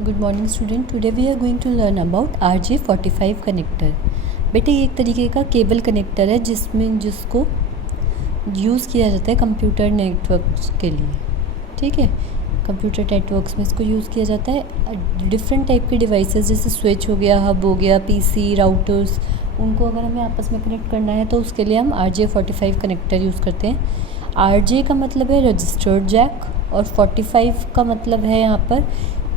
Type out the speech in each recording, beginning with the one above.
Good morning student. Today we are going to learn about RJ45 connector. बेटे ये एक तरीके का केबल कनेक्टर है जिसको यूज़ किया जाता है कंप्यूटर नेटवर्क्स के लिए। ठीक है, कंप्यूटर नेटवर्क्स में इसको यूज़ किया जाता है। डिफरेंट टाइप के डिवाइसेस जैसे स्विच हो गया, हब हो गया, पीसी, राउटर्स, उनको अगर हमें आपस में कनेक्ट करना है तो उसके लिए हम RJ45 कनेक्टर यूज़ करते हैं। RJ का मतलब है रजिस्टर्ड जैक और 45 का मतलब है यहाँ पर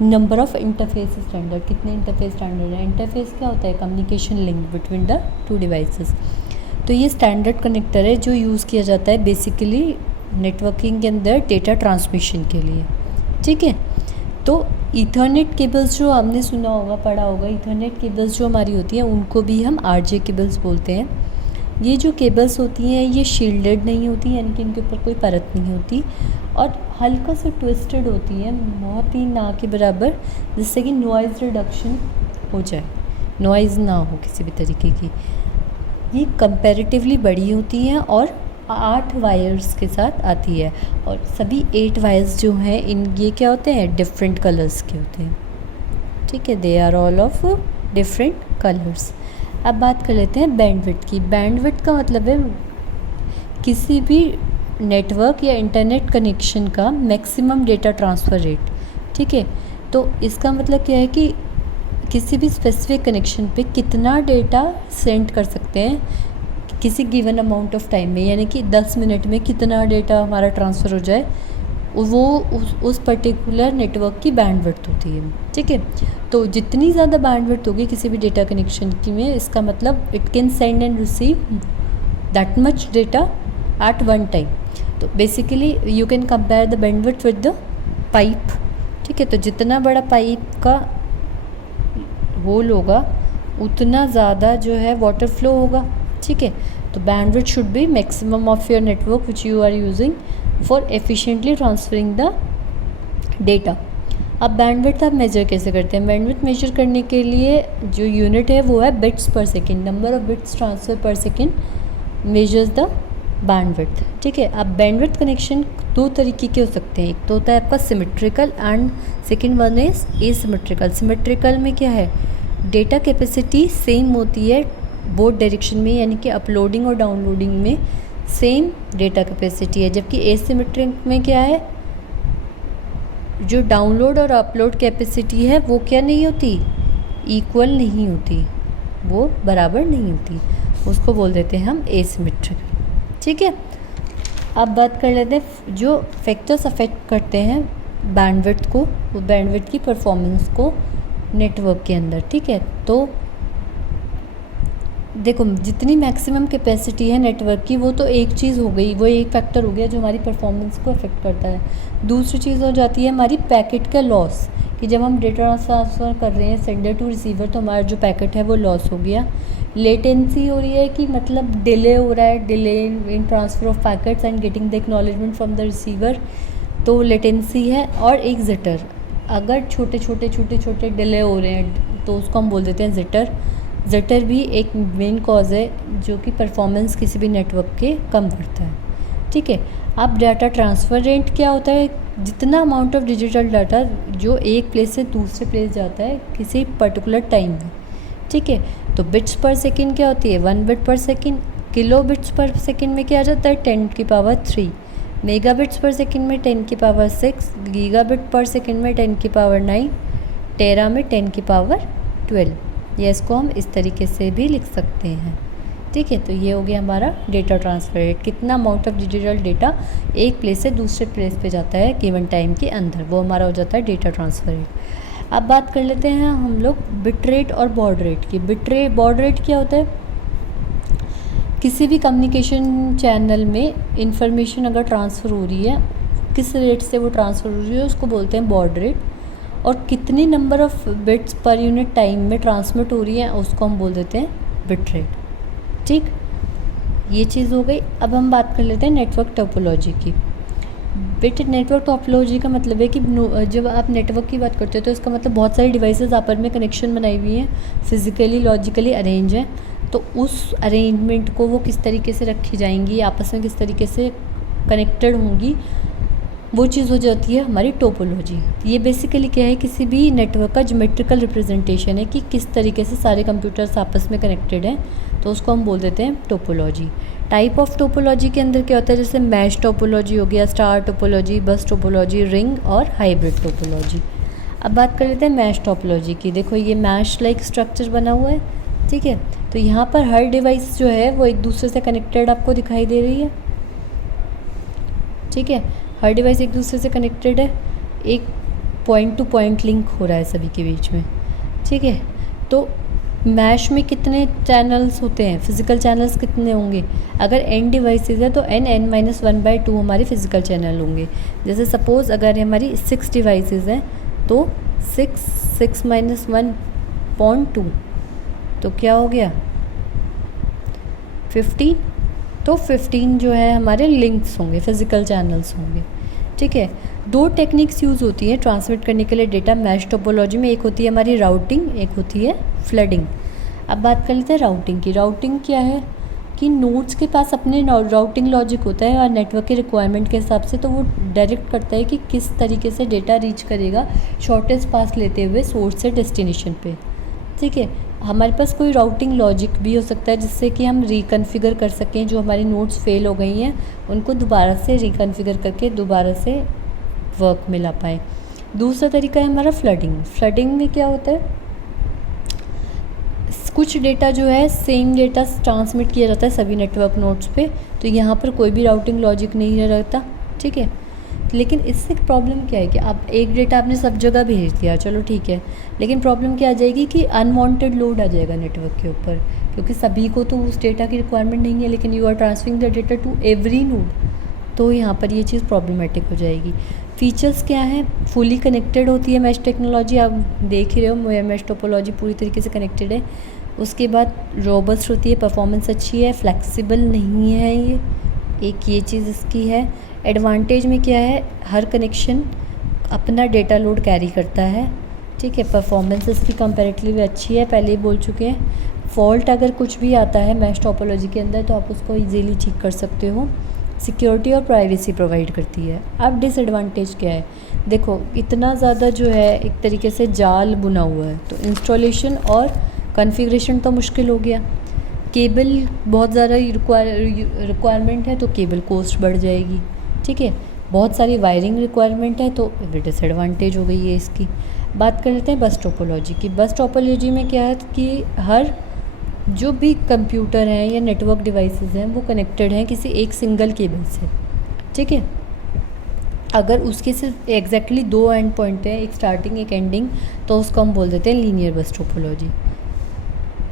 नंबर ऑफ इंटरफेस स्टैंडर्ड। कितने इंटरफेस स्टैंडर्ड है? इंटरफेस क्या होता है? Communication link between the two devices. तो ये स्टैंडर्ड कनेक्टर है जो यूज़ किया जाता है बेसिकली नेटवर्किंग के अंदर डेटा ट्रांसमिशन के लिए। ठीक है, तो ईथरनेट केबल्स जो आपने सुना होगा, पढ़ा होगा, ईथरनेट केबल्स जो हमारी होती हैं उनको भी हम RJ केबल्स बोलते हैं। ये जो केबल्स होती हैं ये शील्डेड नहीं होती, यानी कि इनके ऊपर कोई परत नहीं होती और हल्का सा ट्विस्टेड होती हैं, बहुत ही ना के बराबर, जिससे कि नॉइज़ रिडक्शन हो जाए, नॉइज़ ना हो किसी भी तरीके की। ये कंपैरेटिवली बड़ी होती हैं और 8 वायर्स के साथ आती है और सभी 8 वायर्स जो हैं ये क्या होते हैं? डिफरेंट कलर्स के होते हैं। ठीक है, they are all of different colours. अब बात कर लेते हैं बैंडविड्थ की। बैंडविड्थ का मतलब है किसी भी नेटवर्क या इंटरनेट कनेक्शन का मैक्सिमम डेटा ट्रांसफ़र रेट। ठीक है, तो इसका मतलब क्या है कि किसी भी स्पेसिफिक कनेक्शन पे कितना डेटा सेंड कर सकते हैं किसी गिवन अमाउंट ऑफ टाइम में, यानी कि 10 मिनट में कितना डेटा हमारा ट्रांसफ़र हो जाए, वो उस पर्टिकुलर नेटवर्क की बैंडविड्थ होती है। ठीक है, तो जितनी ज़्यादा बैंडविड्थ होगी किसी भी डेटा कनेक्शन की में, इसका मतलब it can send and receive that much data at one time. तो basically you can compare the bandwidth with the pipe. ठीक है, तो जितना बड़ा पाइप का होल होगा उतना ज़्यादा जो है वाटर फ्लो होगा। ठीक है, तो bandwidth should be maximum of your network which you are using for efficiently transferring the data. अब बैंडविड्थ आप मेजर कैसे करते हैं? बैंडविड्थ मेजर करने के लिए जो यूनिट है वो है बिट्स पर second. Number of bits transfer पर सेकेंड मेजर्स द बैंडविड्थ। ठीक है, अब बैंडविड्थ कनेक्शन दो तरीके के हो सकते हैं। एक तो होता है आपका symmetrical and second one is asymmetrical. Symmetrical में क्या है? डेटा कैपेसिटी सेम होती है बोथ डायरेक्शन में, यानी कि अपलोडिंग और डाउनलोडिंग में सेम डेटा कैपेसिटी है। जबकि एसिमेट्रिक में क्या है? जो डाउनलोड और अपलोड कैपेसिटी है वो क्या नहीं होती? इक्वल नहीं होती, वो बराबर नहीं होती, उसको बोल देते हैं हम एसिमेट्रिक। ठीक है, अब बात कर लेते हैं जो फैक्टर्स अफेक्ट करते हैं बैंडविड्थ को, वो बैंडविड्थ की परफॉर्मेंस को नेटवर्क के अंदर। ठीक है, तो देखो जितनी मैक्सिमम कैपेसिटी है नेटवर्क की वो तो एक चीज़ हो गई, वो एक फैक्टर हो गया जो हमारी परफॉर्मेंस को अफेक्ट करता है। दूसरी चीज़ हो जाती है हमारी पैकेट का लॉस, कि जब हम डेटा ट्रांसफ़र कर रहे हैं सेंडर टू रिसीवर तो हमारा जो पैकेट है वो लॉस हो गया। लेटेंसी हो रही है कि मतलब डिले हो रहा है, delay in transfer of packets and getting the acknowledgement from the receiver, तो लेटेंसी है। और एक जिटर, अगर छोटे छोटे डिले हो रहे हैं तो उसको हम बोल देते हैं जिटर। जिटर भी एक मेन कॉज है जो कि परफॉर्मेंस किसी भी नेटवर्क के कम करता है। ठीक है, अब डाटा ट्रांसफ़र रेट क्या होता है? जितना अमाउंट ऑफ डिजिटल डाटा जो एक प्लेस से दूसरे प्लेस जाता है किसी पर्टिकुलर टाइम में। ठीक है, तो बिट्स पर सेकेंड क्या होती है? 1 बिट पर सेकेंड। किलो बिट्स पर सेकेंड में क्या आ जाता है? 10⁻3। मेगा बिट्स पर सेकेंड में 10⁻6। गीगा बिट पर सेकेंड में 10⁻9। टेरा में 10⁻12। या इसको हम इस तरीके से भी लिख सकते हैं। ठीक है, तो ये हो गया हमारा डेटा ट्रांसफ़र रेट, कितना अमाउंट ऑफ डिजिटल डेटा एक प्लेस से दूसरे प्लेस पे जाता है गिवन टाइम के अंदर, वो हमारा हो जाता है डेटा ट्रांसफ़र रेट। अब बात कर लेते हैं हम लोग बिट रेट और बॉड रेट की। बॉड रेट क्या होता है? किसी भी कम्युनिकेशन चैनल में इंफॉर्मेशन अगर ट्रांसफ़र हो रही है, किस रेट से वो ट्रांसफ़र हो रही है उसको बोलते हैं बॉड रेट, और कितनी number of bits per unit time में ट्रांसमिट हो रही है उसको हम बोल देते हैं बिट रेट। ठीक, ये चीज़ हो गई। अब हम बात कर लेते हैं नेटवर्क टोपोलॉजी की। बिट नेटवर्क टोपोलॉजी का मतलब है कि जब आप नेटवर्क की बात करते हो तो इसका मतलब बहुत सारी डिवाइसेस आपस में कनेक्शन बनाई हुई हैं, फिज़िकली लॉजिकली अरेंज हैं, तो उस अरेंजमेंट को वो किस तरीके से रखी जाएंगी, आपस में किस तरीके से कनेक्टेड होंगी, वो चीज़ हो जाती है हमारी टोपोलॉजी। ये बेसिकली क्या है, किसी भी नेटवर्क का ज्योमेट्रिकल रिप्रेजेंटेशन है कि किस तरीके से सारे कंप्यूटर्स आपस में कनेक्टेड हैं, तो उसको हम बोल देते हैं टोपोलॉजी। टाइप ऑफ टोपोलॉजी के अंदर क्या होता है, जैसे मैश टोपोलॉजी हो गया, स्टार टोपोलॉजी, बस टोपोलॉजी, रिंग और हाइब्रिड टोपोलॉजी। अब बात कर लेते हैं मैश टोपोलॉजी की। देखो ये मैश लाइक स्ट्रक्चर बना हुआ है, ठीक है। तो यहाँ पर हर डिवाइस जो है वो एक दूसरे से कनेक्टेड आपको दिखाई दे रही है, ठीक है। हर डिवाइस एक दूसरे से कनेक्टेड है, एक पॉइंट टू पॉइंट लिंक हो रहा है सभी के बीच में, ठीक है। तो मैश में कितने चैनल्स होते हैं, फिज़िकल चैनल्स कितने होंगे, अगर n डिवाइसेस है तो n(n-1/2) हमारे फिज़िकल चैनल होंगे। जैसे सपोज़ अगर हमारी 6 डिवाइसेस हैं तो 6(1)2 तो क्या हो गया 15। तो 15 जो है हमारे लिंक्स होंगे, फिज़िकल चैनल्स होंगे, ठीक है। 2 टेक्निक्स यूज़ होती हैं ट्रांसमिट करने के लिए डेटा मैश टोपोलॉजी में, एक होती है हमारी राउटिंग, एक होती है फ्लडिंग। अब बात कर लेते हैं राउटिंग की। राउटिंग क्या है कि नोड्स के पास अपने राउटिंग लॉजिक होता है और नेटवर्क के रिक्वायरमेंट के हिसाब से, तो वो डायरेक्ट करता है कि किस तरीके से डेटा रीच करेगा शॉर्टेस्ट पास लेते हुए सोर्स से डेस्टिनेशन पे, ठीक है। हमारे पास कोई राउटिंग लॉजिक भी हो सकता है जिससे कि हम रिकन्फिगर कर सकें, जो हमारी नोड्स फेल हो गई हैं उनको दोबारा से रिकन्फिगर करके दोबारा से वर्क में ला पाएँ। दूसरा तरीका है हमारा फ्लडिंग। फ्लडिंग में क्या होता है, कुछ डेटा जो है सेम डेटा ट्रांसमिट किया जाता है सभी नेटवर्क नोड्स पे, तो यहाँ पर कोई भी राउटिंग लॉजिक नहीं रहता, ठीक है। लेकिन इससे प्रॉब्लम क्या है कि आप एक डेटा आपने सब जगह भेज दिया, चलो ठीक है, लेकिन प्रॉब्लम क्या आ जाएगी कि अनवांटेड लोड आ जाएगा नेटवर्क के ऊपर, क्योंकि सभी को तो उस डेटा की रिक्वायरमेंट नहीं है, लेकिन you are transferring the data to every node, तो यहाँ पर ये चीज़ प्रॉब्लमेटिक हो जाएगी। फीचर्स क्या हैं, फुली कनेक्टेड होती है मैश टेक्नोलॉजी, आप देख ही रहे हो मैश टोपोलॉजी पूरी तरीके से कनेक्टेड है। उसके बाद रोबस्ट होती है, परफॉर्मेंस अच्छी है, फ्लेक्सिबल नहीं है ये, एक ये चीज़ इसकी है। एडवांटेज में क्या है, हर कनेक्शन अपना डेटा लोड कैरी करता है, ठीक है। परफॉर्मेंस इसकी कंपैरेटिवली अच्छी है, पहले ही बोल चुके हैं। फॉल्ट अगर कुछ भी आता है मैश टोपोलॉजी के अंदर तो आप उसको इजीली ठीक कर सकते हो। सिक्योरिटी और प्राइवेसी प्रोवाइड करती है। अब डिसएडवांटेज क्या है, देखो इतना ज़्यादा जो है एक तरीके से जाल बुना हुआ है, तो इंस्टॉलेशन और कॉन्फ़िगरेशन तो मुश्किल हो गया। केबल बहुत ज़्यादा रिक्वायरमेंट है तो केबल कॉस्ट बढ़ जाएगी, ठीक है। बहुत सारी वायरिंग रिक्वायरमेंट है तो डिसएडवांटेज हो गई है इसकी। बात कर लेते हैं बस टोपोलॉजी की। बस टोपोलॉजी में क्या है कि हर जो भी कंप्यूटर हैं या नेटवर्क डिवाइसेस हैं वो कनेक्टेड हैं किसी एक सिंगल केबल से, ठीक है। अगर उसके सिर्फ एग्जैक्टली 2 एंड पॉइंट हैं, एक स्टार्टिंग एक एंडिंग, तो उसको हम बोल देते हैं लीनियर बस टोपोलॉजी,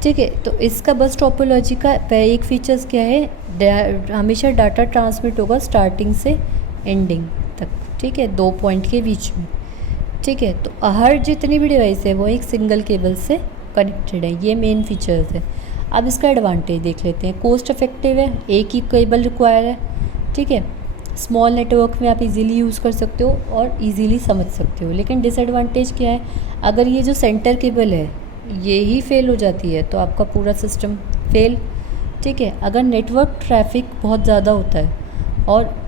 ठीक है। तो इसका बस टोपोलॉजी का एक फीचर्स क्या है, हमेशा डाटा ट्रांसमिट होगा स्टार्टिंग से एंडिंग तक, ठीक है, 2 पॉइंट के बीच में, ठीक है। तो हर जितनी भी डिवाइस है वो एक सिंगल केबल से कनेक्टेड है, ये मेन फीचर्स है। अब इसका एडवांटेज देख लेते हैं। कॉस्ट इफेक्टिव है, एक ही केबल रिक्वायर है, ठीक है। स्मॉल नेटवर्क में आप इजीली यूज़ कर सकते हो और इजीली समझ सकते हो। लेकिन डिसएडवांटेज क्या है, अगर ये जो सेंटर केबल है ये ही फेल हो जाती है तो आपका पूरा सिस्टम फेल, ठीक है। अगर नेटवर्क ट्रैफिक बहुत ज़्यादा होता है और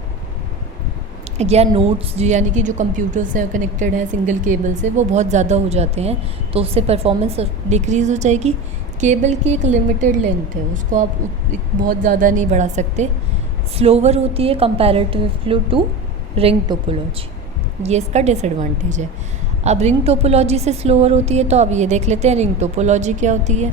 या नोड्स यानी कि जो कंप्यूटर्स हैं कनेक्टेड हैं सिंगल केबल से वो बहुत ज़्यादा हो जाते हैं तो उससे परफॉर्मेंस डिक्रीज़ हो जाएगी। केबल की एक लिमिटेड लेंथ है, उसको आप बहुत ज़्यादा नहीं बढ़ा सकते। स्लोवर होती है कंपैरेटिवली टू रिंग टोपोलॉजी, ये इसका डिसएडवांटेज है। अब रिंग टोपोलॉजी से स्लोवर होती है तो अब ये देख लेते हैं रिंग टोपोलॉजी क्या होती है।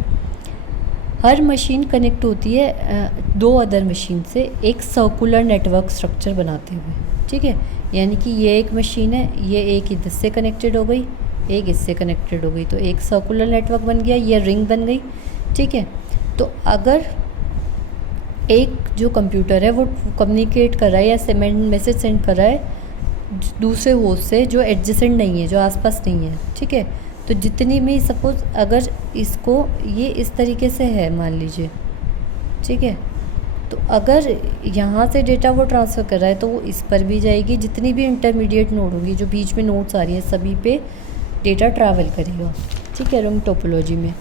हर मशीन कनेक्ट होती है 2 अदर मशीन से एक सर्कुलर नेटवर्क स्ट्रक्चर बनाते हुए, ठीक है। यानी कि ये एक मशीन है, ये एक इससे कनेक्टेड हो गई, एक इससे कनेक्टेड हो गई, तो एक सर्कुलर नेटवर्क बन गया, ये रिंग बन गई, ठीक है। तो अगर एक जो कंप्यूटर है वो कम्युनिकेट कर रहा है या मैसेज सेंड कर रहा है दूसरे होस्ट से जो एडजेसेंट नहीं है, जो आसपास नहीं है, ठीक है। तो जितनी भी सपोज़ अगर इसको ये इस तरीके से है मान लीजिए, ठीक है, तो अगर यहाँ से डेटा वो ट्रांसफ़र कर रहा है तो वो इस पर भी जाएगी, जितनी भी इंटरमीडिएट नोड होंगी जो बीच में नोड्स आ रही हैं सभी पे डेटा ट्रैवल करेगा, ठीक है, रिंग टोपोलॉजी में।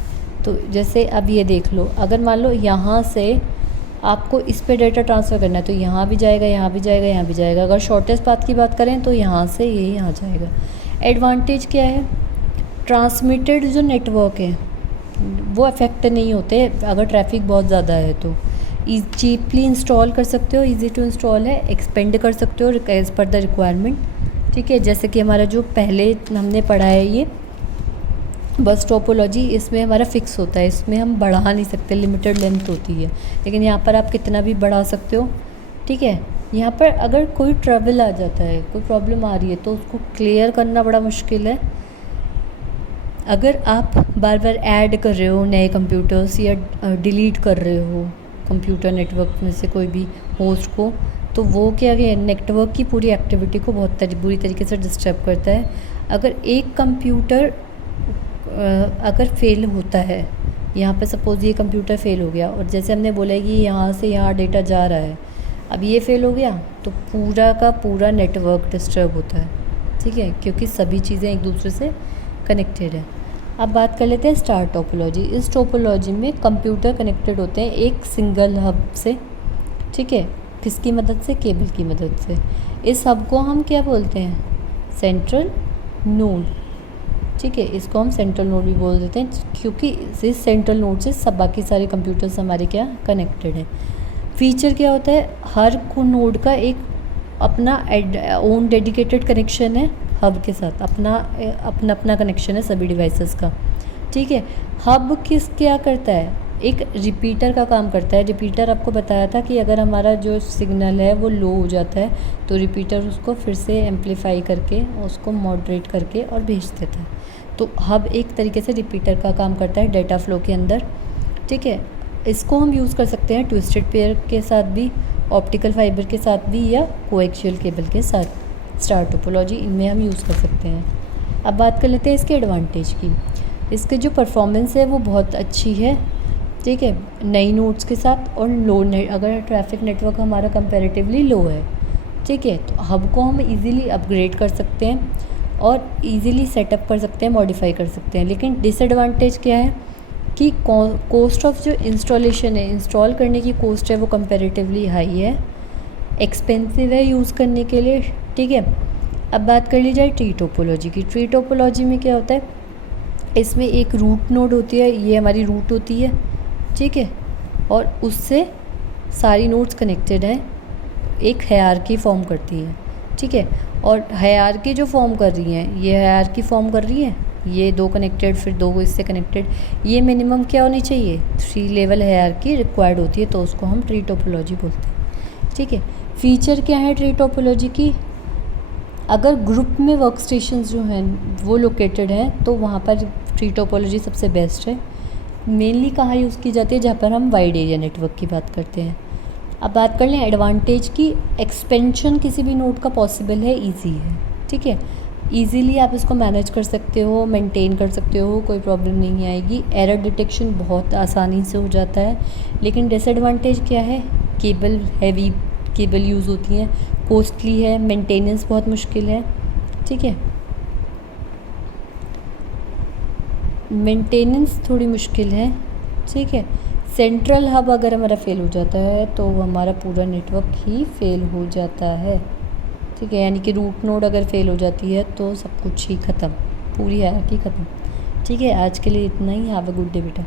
तो जैसे अब ये देख लो, अगर मान लो यहाँ से आपको इस पे डाटा ट्रांसफ़र करना है तो यहाँ भी जाएगा, यहाँ भी जाएगा, यहाँ भी जाएगा। अगर शॉर्टेस्ट पाथ की बात करें तो यहाँ से ये यहाँ जाएगा। एडवांटेज क्या है, ट्रांसमिटेड जो नेटवर्क है वो अफेक्ट नहीं होते अगर ट्रैफिक बहुत ज़्यादा है तो। चीपली इंस्टॉल कर सकते हो, इजी टू इंस्टॉल है, एक्सपेंड कर सकते हो एज़ पर द रिक्वायरमेंट। ठीक है, जैसे कि हमारा जो पहले हमने पढ़ा है ये बस टोपोलॉजी, इसमें हमारा फिक्स होता है, इसमें हम बढ़ा नहीं सकते, लिमिटेड लेंथ होती है। लेकिन यहाँ पर आप कितना भी बढ़ा सकते हो। ठीक है, यहाँ पर अगर कोई ट्रबल आ जाता है, कोई प्रॉब्लम आ रही है तो उसको क्लियर करना बड़ा मुश्किल है। अगर आप बार बार ऐड कर रहे हो नए कंप्यूटर्स या डिलीट कर रहे हो कंप्यूटर नेटवर्क में से कोई भी होस्ट को, तो वो क्या है, नेटवर्क की पूरी एक्टिविटी को बहुत बुरी तरीके से डिस्टर्ब करता है। अगर एक कंप्यूटर अगर फेल होता है, यहाँ पर सपोज़ ये कंप्यूटर फेल हो गया और जैसे हमने बोला है कि यहाँ से यहाँ डेटा जा रहा है, अब ये फेल हो गया तो पूरा का पूरा नेटवर्क डिस्टर्ब होता है। ठीक है, क्योंकि सभी चीज़ें एक दूसरे से कनेक्टेड है। अब बात कर लेते हैं स्टार टोपोलॉजी। इस टोपोलॉजी में कंप्यूटर कनेक्टेड होते हैं एक सिंगल हब से। ठीक है, किसकी मदद से, केबल की मदद से। इस हब को हम क्या बोलते हैं, सेंट्रल नोड। ठीक है, इसको हम सेंट्रल नोड भी बोल देते हैं क्योंकि इस सेंट्रल नोड से सब बाकी सारे कंप्यूटर्स हमारे क्या कनेक्टेड हैं। फीचर क्या होता है, हर नोड का एक अपना ओन डेडिकेटेड कनेक्शन है हब के साथ, अपना कनेक्शन है सभी डिवाइसेस का। ठीक है, हब क्या करता है, एक रिपीटर का काम करता है। रिपीटर आपको बताया था कि अगर हमारा जो सिग्नल है वो लो हो जाता है तो रिपीटर उसको फिर से एम्पलीफाई करके उसको मॉडरेट करके और भेज देता है। तो हब एक तरीके से रिपीटर का काम करता है डेटा फ्लो के अंदर। ठीक है, इसको हम यूज़ कर सकते हैं ट्विस्टेड पेयर के साथ भी, ऑप्टिकल फाइबर के साथ भी, या कोएक्सियल केबल के साथ। स्टार टोपोलॉजी इनमें हम यूज़ कर सकते हैं। अब बात कर लेते हैं इसके एडवांटेज की। इसके जो परफॉर्मेंस है वो बहुत अच्छी है। ठीक है, नई नोड्स के साथ और लो अगर ट्रैफिक नेटवर्क हमारा कंपैरेटिवली लो है, ठीक है, तो हब को हम इजीली अपग्रेड कर सकते हैं और इजीली सेटअप कर सकते हैं, मॉडिफाई कर सकते हैं। लेकिन डिसएडवांटेज क्या है कि कॉस्ट ऑफ जो इंस्टॉलेशन है, इंस्टॉल करने की कॉस्ट है वो कंपैरेटिवली हाई है, एक्सपेंसिव है यूज़ करने के लिए। ठीक है, अब बात कर ली जाए ट्री टोपोलॉजी की। ट्री टोपोलॉजी में क्या होता है, इसमें एक रूट नोड होती है, ये हमारी रूट होती है। ठीक है, और उससे सारी नोड्स कनेक्टेड हैं, एक हायरार्की फॉर्म करती है। ठीक है, और हायरार्की जो फॉर्म कर रही हैं, ये हायरार्की फॉर्म कर रही है, ये दो कनेक्टेड, फिर दो इससे कनेक्टेड, ये मिनिमम क्या होनी चाहिए, 3 लेवल हायरार्की रिक्वायर्ड होती है, तो उसको हम ट्री टोपोलॉजी बोलते हैं। ठीक है, फीचर क्या है ट्री टोपोलॉजी की, अगर ग्रुप में वर्क स्टेशंस जो हैं वो लोकेटेड हैं तो वहाँ पर ट्री टोपोलॉजी सबसे बेस्ट है। मेनली कहाँ यूज़ की जाती है, जहाँ पर हम वाइड एरिया नेटवर्क की बात करते हैं। अब बात कर लें एडवांटेज की, एक्सपेंशन किसी भी नोड का पॉसिबल है, इजी है। ठीक है, इजीली आप इसको मैनेज कर सकते हो, मेंटेन कर सकते हो, कोई प्रॉब्लम नहीं आएगी। एरर डिटेक्शन बहुत आसानी से हो जाता है। लेकिन डिसएडवांटेज क्या है, केबल हैवी केबल यूज़ होती हैं, कॉस्टली है, मेंटेनेंस बहुत मुश्किल है। ठीक है, मेंटेनेंस थोड़ी मुश्किल है। ठीक है, सेंट्रल हब अगर हमारा फेल हो जाता है तो हमारा पूरा नेटवर्क ही फेल हो जाता है। ठीक है, यानी कि रूट नोड अगर फेल हो जाती है तो सब कुछ ही ख़त्म, पूरी हायरार्की ख़त्म। ठीक है, आज के लिए इतना ही। हैव अ गुड डे बेटा।